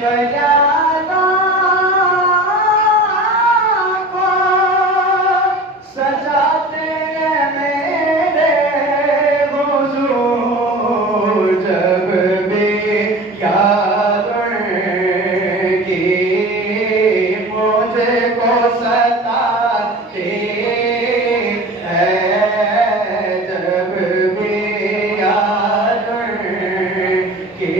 यादा को सजाते हैं मेरे हुजूर जब भी याद की मुझको सताते हैं जब भी याद की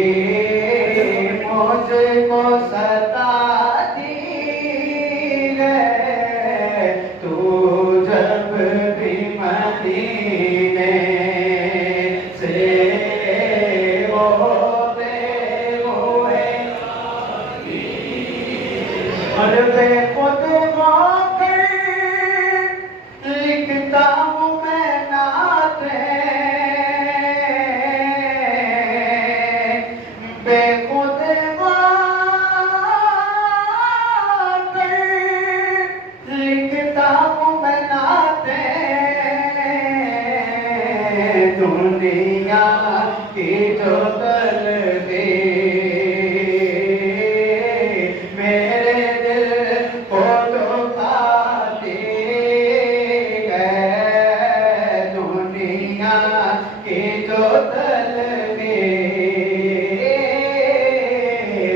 मुझको सताती है तू जब भी मदीने से होते हुए और बेखुद होकर लिखता हूँ मैं नाते बेखुद होकर लिखता हूँ मैं नाते दुनिया की जो तलबे मेरे दिल को दुखाती है दुनिया की जो तलबे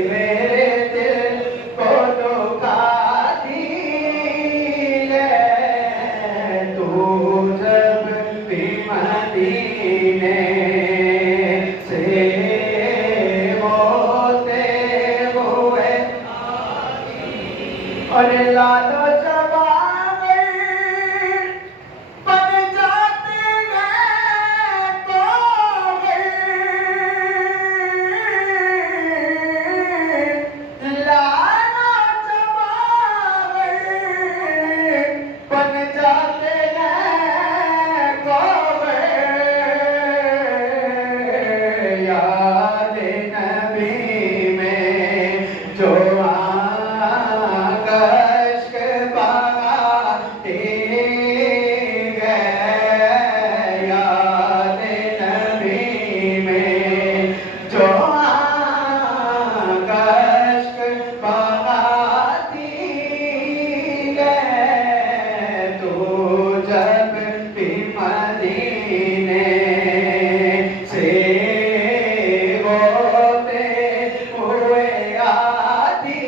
मेरे दिल को दुखाती है तू जब भी मदीने से होते हुए और लालो जवान बन जाते हैं तो लालो जवान बन जाते हैं तो याद नबी में जो कश्क बहाते गए याद नबी में जो कश्क बहाती गए तो जब भी मदीने से होते हुए आती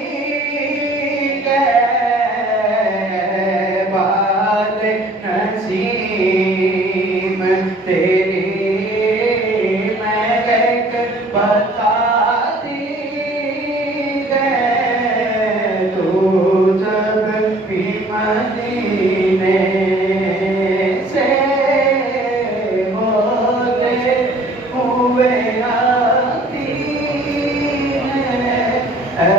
गए बात नसीम तेरी महक बताती गए तू जब भी मदीने से होते हुए आती है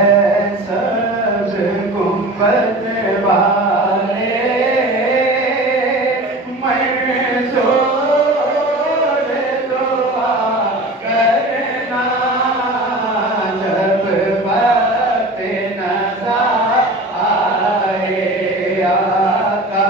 सब्ज़ गुंबद वाले मंज़ूर दुआ करना जब वक्त नज़र आए आका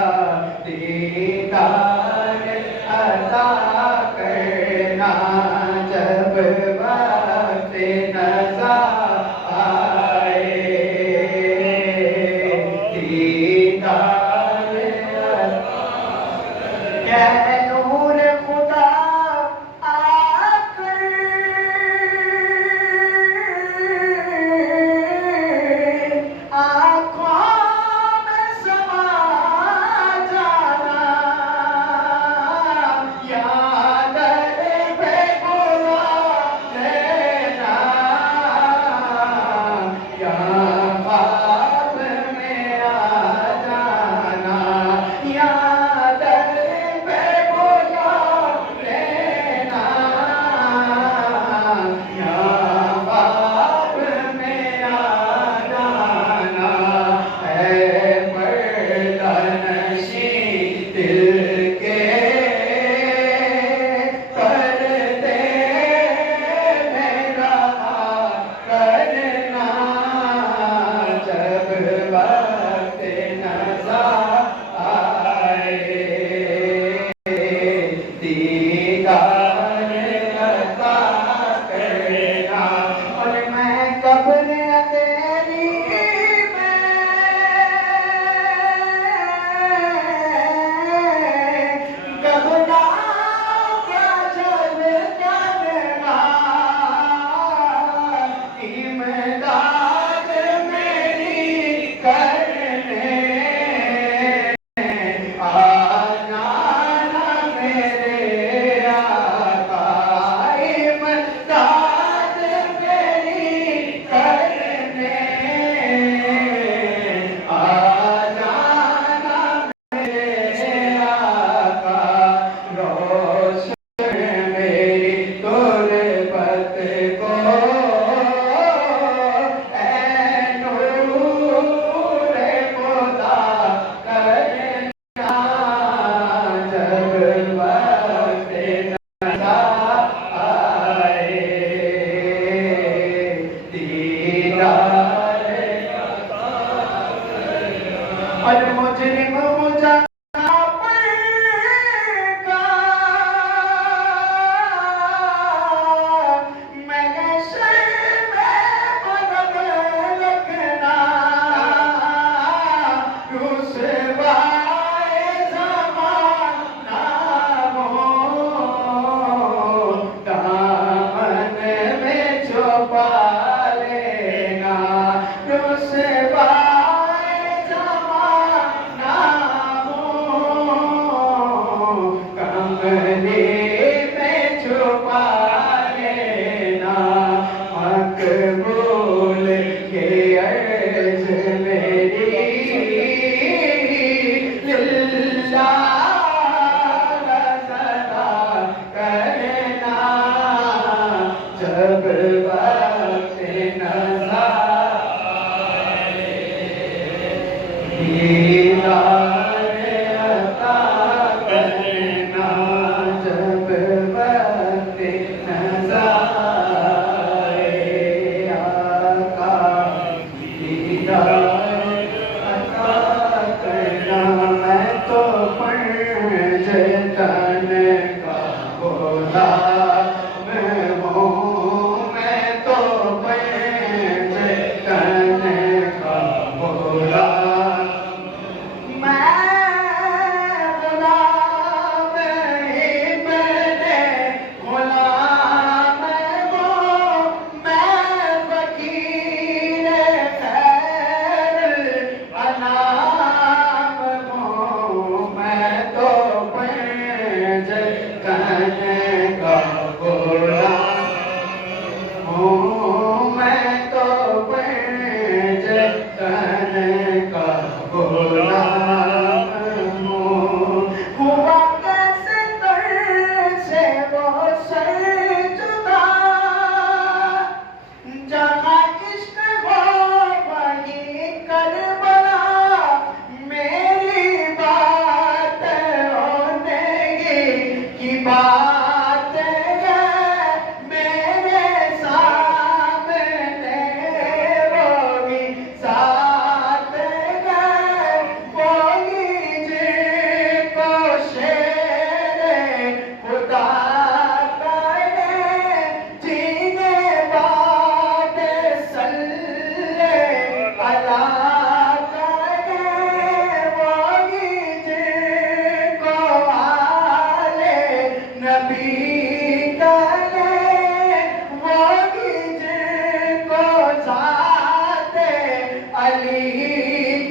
अली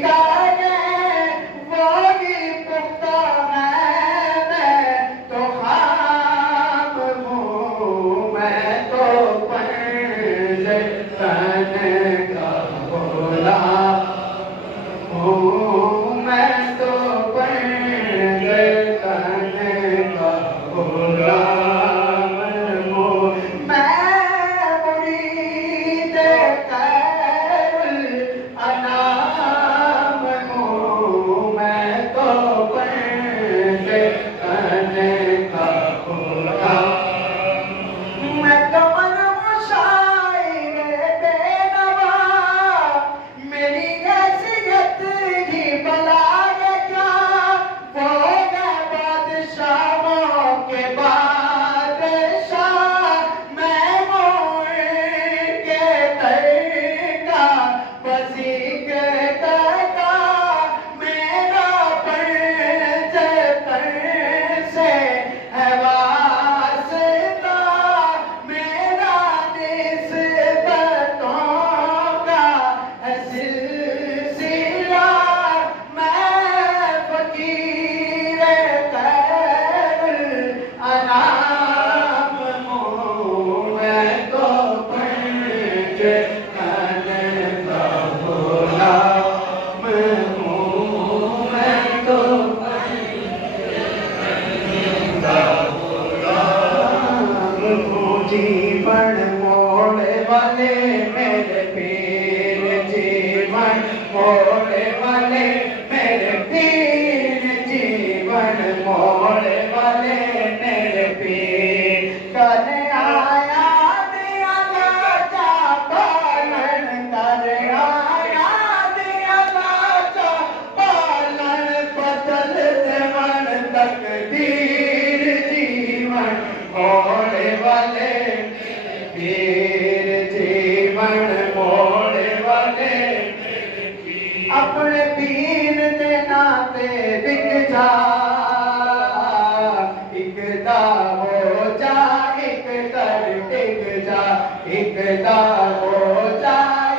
करे वो भी पुख्ता मैं तो खाम हूँ, मैं तो पंज तन का गुलाम हूँ, मैं तो पंज तन का गुलाम हूँ। मैं मुरीद खैरुल अनाम हूँ, मैं तो पंज तन का गुलाम। मैं कमर मुशाइरे बेनवा, मेरी हैसियत ही बला है क्या, वो मैं बादशाहों के बादशाह, मैं के दर का वज़ीर का, मेरा पंज तर से है वास्ता, मेरा निस्बतों का है सिलसिला, मैं फ़कीर खैरुल अनाम हूँ, मैं तो पंज तन का गुलाम हूँ, मैं तो जीवन मोड़े वाले मेरे पीर, जीवन मोड़े वाले मेरे पीर, जीवन मोड़े वाले मेरे पीर, कर आया दिया लाचा पालन, कर आया दिया लाचा पालन, बदल देवन तकदीर, जीवन मोड़े वाले पीर, जीवन मोड़े वाले अपने पीर दे नाते बिक जा, इकदा हो जा, एक दर टिक जा, इकदा हो जा,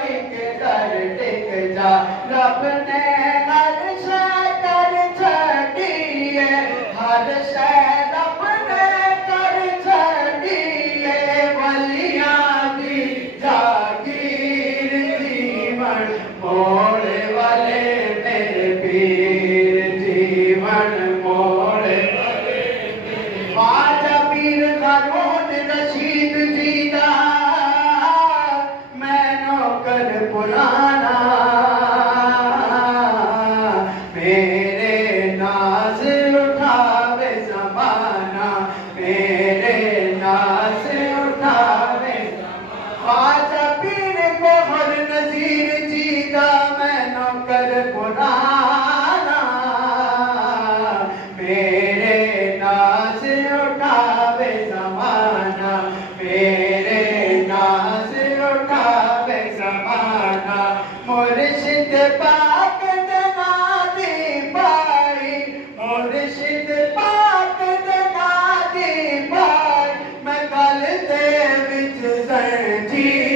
एक दर टिक जा। रब ने हर शय कर छड़ी है, हर शय रब ने कर छड़ी है, वलियां दी जागीर, जीवन मोड़े वाले मेरे पीर, जीवन मोड़े वाले ख्वाजा पीर हारून रशीद जीदा, मैं नौकर पुराना, मेरे नाज उठावे ज़माना, मेरे नाज उठावे ख्वाजा पीर को हर नज़ीर जीदा, मैं नौकर पुराना, मेरे नाज उठावे ज़माना, मेरे नाज उठावे ज़माना। मुर्शिद पाक नादी पाई, मुर्शिद पाक नादी पाई, मैं गल दे विच जंजीर